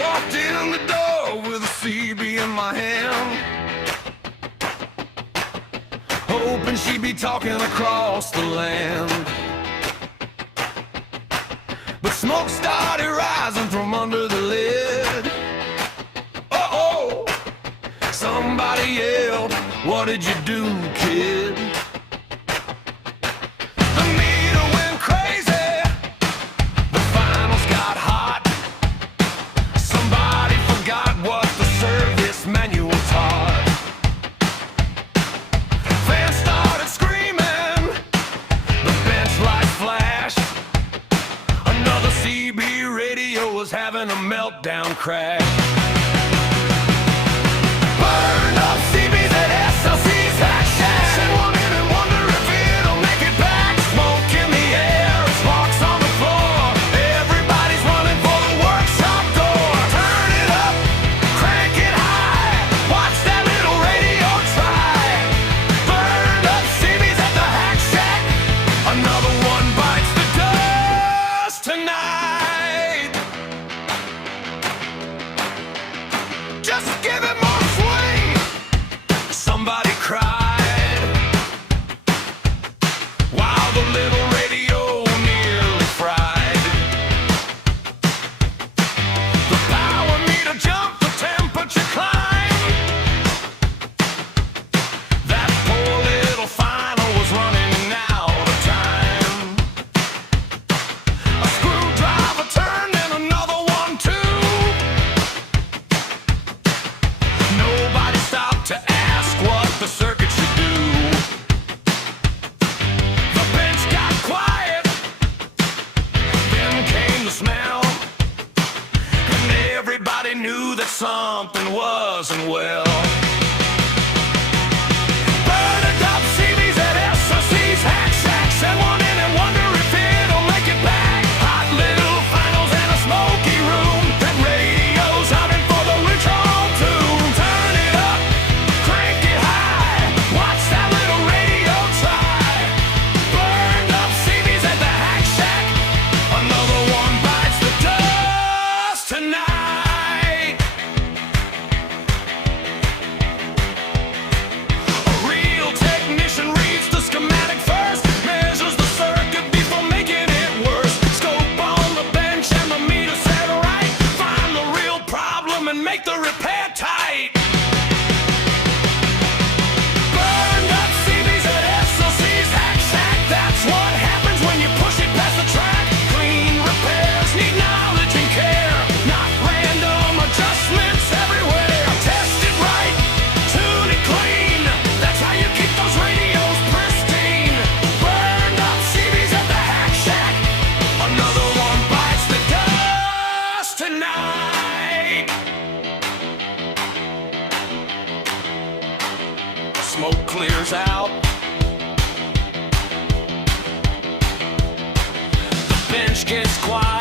Walked in the door with a CB in my hand, hoping she'd be talking across the land. But smoke started rising from under the lid. Uh-oh! Somebody yelled, "What did you do, kid?" The meter went crazy. The finals got hot. Somebody forgot what the service manual taught. Fans started screaming. The bench light flashed. Another CB radio was having a meltdown crash. Burned up CBs at SLC's hack shack. Send one in and wonder if it'll make it back. Smoke in the air, sparks on the floor. Everybody's running for the workshop door. Turn it up, crank it high. Watch that little radio try. Burned up CBs at the hack shack. Another one bites the dust tonight. Just give it more swing. Somebody cried, while the little radio nearly fried. The power meter jumped, the temperature climbed. That poor little final was running out of time. A screwdriver turned and another one too. Nobody stopped to ask what the circuit should do. The bench got quiet, then came the smell, and everybody knew that something wasn't well. Burned up CBs at SLC's hack shack. Send one in and wonder if it'll make it back. Hot little finals in a smoky room. That radio's hunting for the control tune. Turn it up, crank it high. Watch that little radio try. Burned up CBs at the hack shack. Another one bites the dust tonight. A real technician reads the schematic first, measures the circuit before making it worse. Scope on the bench and the meter set right. Find the real problem and make the repair tight. Burned up CBs at SLC's hack shack. That's what happens when you push it past the track. Clean repairs need knowledge and care, not random adjustments everywhere. Test it right, tune it clean. That's how you keep those radios pristine. Burned up CBs at the hack shack. Another one bites the dust tonight. Smoke clears out. The bench gets quiet.